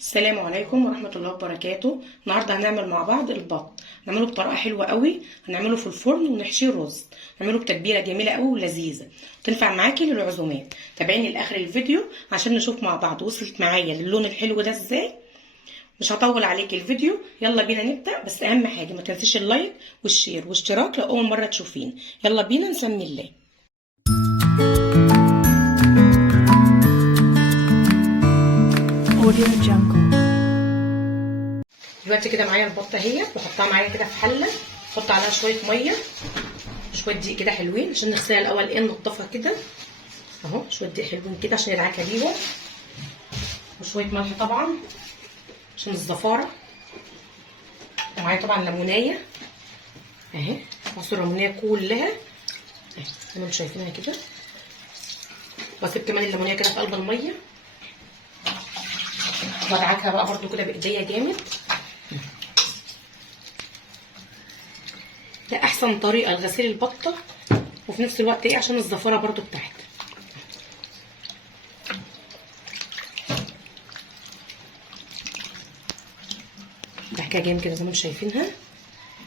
السلام عليكم ورحمة الله وبركاته. النهارده هنعمل مع بعض البط. هنعمله بطريقة حلوة قوي. هنعمله في الفرن ونحشيه رز. هنعمله بتتبيلة جميلة قوي ولذيذة تنفع معاكي للعزومات. تابعيني لاخر الفيديو عشان نشوف مع بعض وصلت معايا للون الحلو ده ازاي. مش هطول عليكي الفيديو، يلا بينا نبدأ. بس اهم حاجة ما تنسيش اللايك والشير واشتراك لو اول مرة تشوفين. يلا بينا نسمي الله. دلوقتي كده معايا البطه اهي، بحطها معايا كده في حله، احط عليها شويه ميه وشويه دقيق كده حلوين عشان نغسلها الاول، ننضفها كده اهو. شويه دقيق حلوين كده عشان يدعكها بيهم، وشويه ملح طبعا عشان الزفاره. ومعايا طبعا ليمونيه اهي، عصير الليمونيه كلها اهي زي ما انتم شايفينها كده. واسيب كمان الليمونيه كده في قلب الميه وادعكها بقى برده كده بايديا جامد. ده احسن طريقه لغسيل البطه، وفي نفس الوقت عشان الزفاره برده بتاعتها. دعكها جامد كده زي ما انتم شايفينها.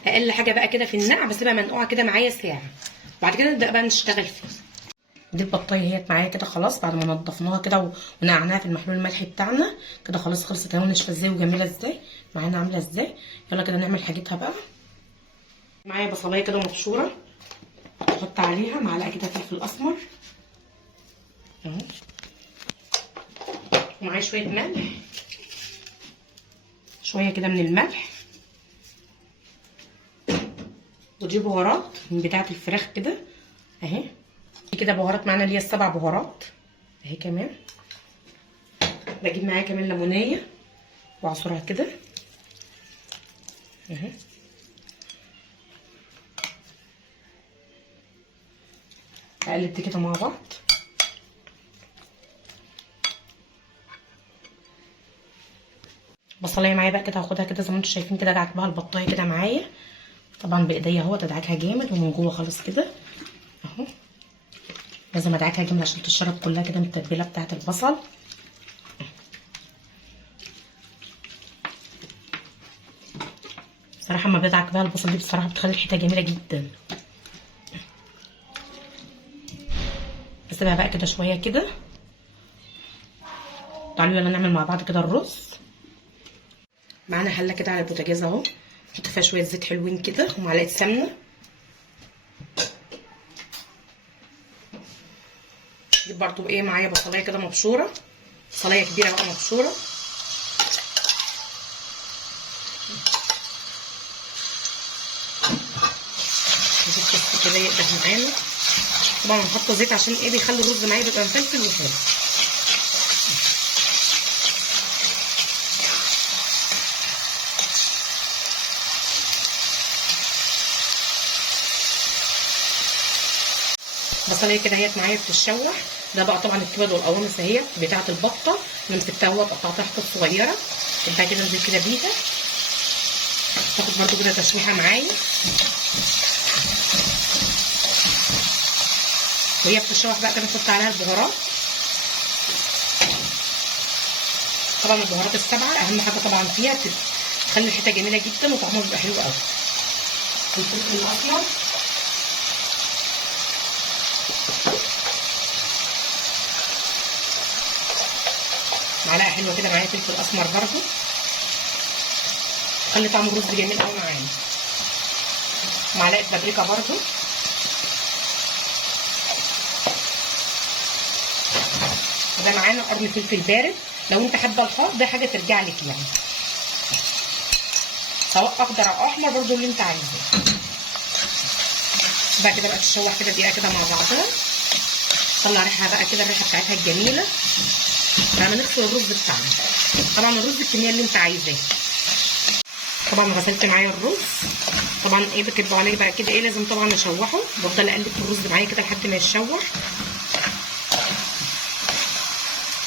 اقل حاجه بقى كده في النقع بسيبها منقوعه كده معايا ساعه، وبعد كده نبدا بقى نشتغل فيها. دي البطايه اهيت معايا كده خلاص، بعد ما نضفناها كده ونقعناها في المحلول الملحي بتاعنا كده خلاص خلصت اهو. ناشفه ازاي وجميله ازاي معانا، عامله ازاي. يلا كده نعمل حاجتها بقى. معايا بصلايه كده مبشوره، احط عليها معلقه كده فلفل اسمر اهو، ومعايا شويه ملح، شويه كده من الملح، ودي بهارات من بتاعه الفراخ كده اهي. دي كده بهارات معانا اللي هي السبع بهارات اهي. كمان بجيب معايا كمان ليمونيه واعصرها كده اهي. اقلب دي كده مع بعض. بصلايه معايا بقى كده هاخدها كده زي ما انتم شايفين كده، ادعك بها البطايه كده معايا طبعا بايديا اهو. ادعكها جامد ومن جوه خالص كده اهو. لازم ادعكها جامد عشان تشرب كلها كده من التتبيله بتاعه البصل. بصراحه اما بدعك بها البصل دي بصراحه بتخلي الحته جميله جدا. بسيبها بقى كده شويه كده. تعالوا يلا نعمل مع بعض كده الرز. معانا حله كده على البوتاجاز اهو، نحط فيها شويه زيت حلوين كده ومعلقه سمنه. دي برضو معايا بصلايه كده مبشوره، بصلايه كبيره بقى مبشوره. الزيت بس كده يقدح معانا. طبعا هنحط زيت عشان بيخلي الرز معايا بيبقى مفلفل وحلو. بصلايه كده اهيت معايا بتتشوح. ده بقى طبعا الكبد والقوانص اهيت بتاعه البطه اللي مسكتها وقطعتها حتت صغيره. يبقى كده انزل كده بيها تاخد برده كده تشويحه معايا. وهي بتتشوح بقى كده نحط عليها البهارات. طبعا البهارات السبعه اهم حاجه طبعا فيها، تخلي الحته جميله جدا وطعمها بيبقى حلو قوي. الفلفل الاسمر معلقه حلوه كده معايا فلفل اسمر برده، خلي طعم الرز جميل قوي معانا. معلقه بابريكا برده. ده معانا قرن فلفل بارد. لو انت حابه الحار ده حاجه ترجع لك يعني، سواء اخضر او احمر برده اللي انت عايزاه. بقى كده بقى تشوح كده دقيقه كده مع بعضها. طلع ريحه بقى كده، الريحه بتاعتها الجميله. بقى نغسل الرز بتاعنا. طبعا الرز الكميه اللي انت عايزاه. طبعا غسلت معايا الرز. طبعا بتبقوا عليه بقى كده لازم طبعا اشوحه. بفضل اقلب في الرز معايا كده لحد ما يتشوح.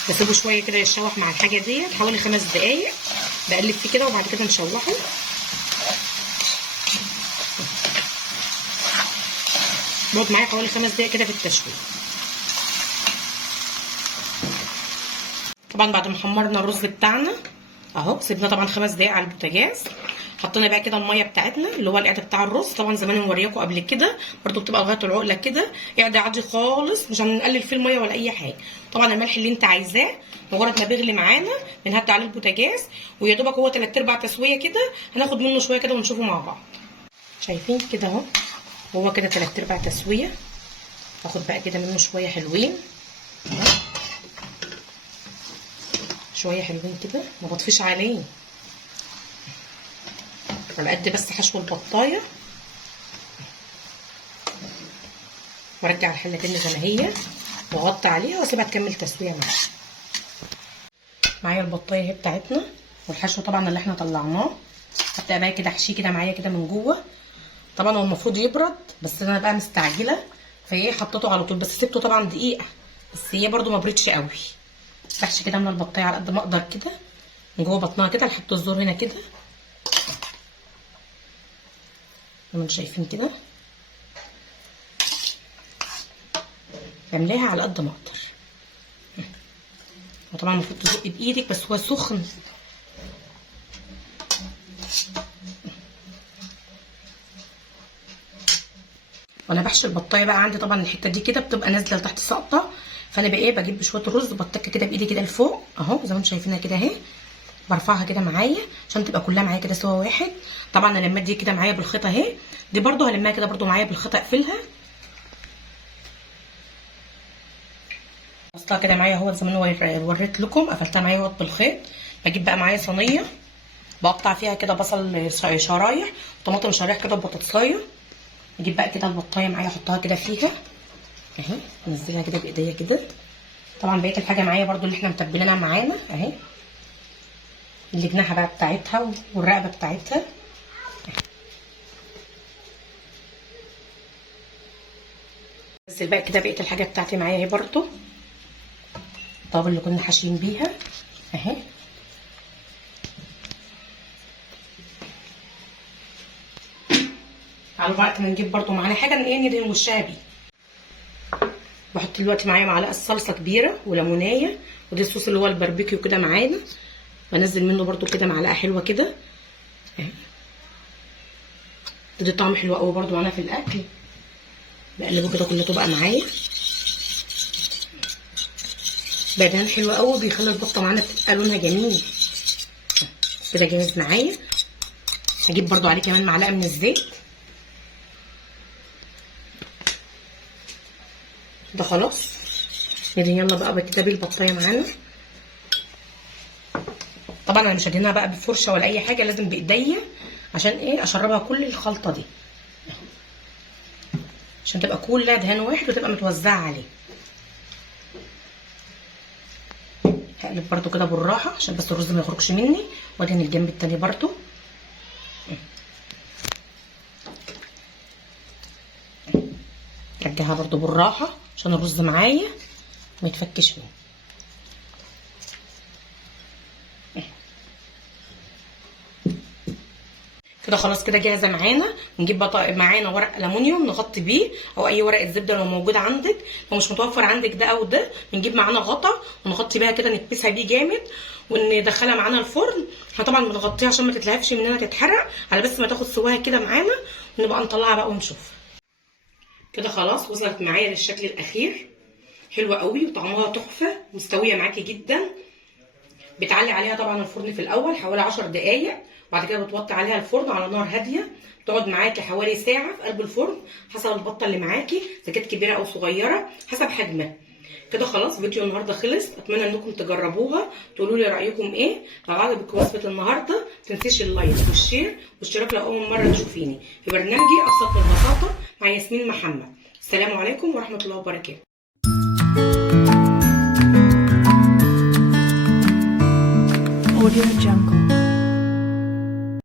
بسيبه شويه كده يتشوح مع الحاجه ديت حوالي 5 دقايق. بقلب فيه كده وبعد كده نشوحه. بقعد معايا حوالي 5 دقايق كده في التشويح. طبعا بعد ما حمرنا الرز بتاعنا اهو سيبنا طبعا 5 دقايق على البوتاجاز. حطينا بقى كده الميه بتاعتنا اللي هو القعده بتاع الرز. طبعا زمان مورياكم قبل كده برده بتبقى لغايه العقله كده، قعده عادي خالص، مش هنقلل فيه الميه ولا اي حاجه. طبعا الملح اللي انت عايزاه، مجرد ما بيغلي معانا بنهدي عليه البوتاجاز، ويا دوبك هو 3/4 تسويه كده، هناخد منه شويه كده ونشوفه مع بعض. شايفين كده اهو، هو كده 3/4 تسويه. هاخد بقى كده منه شويه حلوين، شويه حلوين كده، ما بطفيش عليه على قد بس حشو البطايه، وارجع الحله تاني زي ما هي واغطي عليها واسيبها تكمل تسويه معايا البطايه اهي بتاعتنا، والحشو طبعا اللي احنا طلعناه. هبدا بقى كده احشيه كده معايا كده من جوه. طبعا هو المفروض يبرد، بس انا بقى مستعجله فايه حطيته على طول، بس سبته طبعا دقيقه، بس هي برده ما بردش قوي. بحشي كده من البطايه على قد ما اقدر كده من جوه بطنها كده لحد الزور هنا كده، زي ما انتم شايفين كده. بعمليها على قد ما اقدر. وطبعا المفروض تزقي بايدك، بس هو سخن. وانا بحشي البطايه بقى عندي طبعا الحته دي كده بتبقى نازله لتحت ساقطه، فانا بقى ايه بجيب شويه الرز بتك كده بايدي كده لفوق اهو زي ما انتم شايفينها كده اهي، برفعها كده معايا عشان تبقى كلها معايا كده سوا واحد. طبعا انا لما دي كده معايا بالخيطه اهي، دي برده هلمها كده برده معايا بالخيطه اقفلها. قصتها كده معايا اهو زي ما انا وريت لكم، قفلتها معايا اهو بالخيط. بجيب بقى معايا صينيه بقطع فيها كده بصل شرايح وطماطم شرايح كده ببطاطسايه. اجيب بقى كده البطايه معايا احطها كده فيها اهي، انزلها كده بايديا كده. طبعا بقيه الحاجه معايا برده اللي احنا متبلينها معانا اهي، الجناحه بقى بتاعتها والرقبه بتاعتها. انزل بقى كده بقيه الحاجه بتاعتي معايا اهي برده، الطابل اللي كنا حاشين بيها اهي. على وقت ما نجيب برده معانا حاجه ندهن وشها بيه. بحط دلوقتي معايا معلقه صلصه كبيره وليمونيه، ودي الصوص اللي هو الباربيكيو كده معانا، بنزل منه برده كده معلقه حلوه كده اهي، تدي طعم حلو قوي برده معانا في الاكل. بقلبه كده كله تبقى معايا، بدهان حلو قوي بيخلي البطه معانا تبقى لونها جميل كده. جاهز معايا. هجيب برده عليه كمان معلقه من الزيت ده. خلاص ندهن يلا بقى كده بالبطايه معانا. طبعا انا مش هدهنها بقى بفرشه ولا اي حاجه، لازم بايديا عشان ايه اشربها كل الخلطه دي، عشان تبقى كلها دهان واحد وتبقى متوزعه عليه. هقلب برده كده بالراحه عشان بس الرز ما يخرجش مني، وادهن الجنب التاني برده. رجعها برده بالراحه عشان الرز معايا ما يتفكش مني. كده خلاص كده جاهزه معانا. نجيب بقى معانا ورق الومنيوم نغطي بيه، او اي ورقه زبده لو موجود عندك. لو مش متوفر عندك ده او ده، بنجيب معانا غطا ونغطي بيها كده، نكبسها بيه جامد وندخلها معانا الفرن. احنا طبعا بنغطيها عشان ما تتلهفش مننا تتحرق، على بس ما تاخد سواها كده معانا، ونبقى نطلعها بقى ونشوف. كده خلاص وصلت معايا للشكل الاخير، حلوه قوي وطعمها تحفه، مستويه معاكي جدا. بتعلي عليها طبعا الفرن في الاول حوالي 10 دقايق، وبعد كده بتوطي عليها الفرن على نار هاديه، تقعد معاكي حوالي ساعه في قلب الفرن حسب البطه اللي معاكي، اذا كانت كبيره او صغيره حسب حجمها. كده خلاص فيديو النهارده خلص. اتمنى انكم تجربوها تقولوا لي رايكم ايه. لو عجبك وصفه النهارده متنسيش اللايك والشير والاشتراك لو اول مره تشوفيني في برنامجي ابسط بالبساطه مع ياسمين محمد. السلام عليكم ورحمه الله وبركاته. Audio Jungle.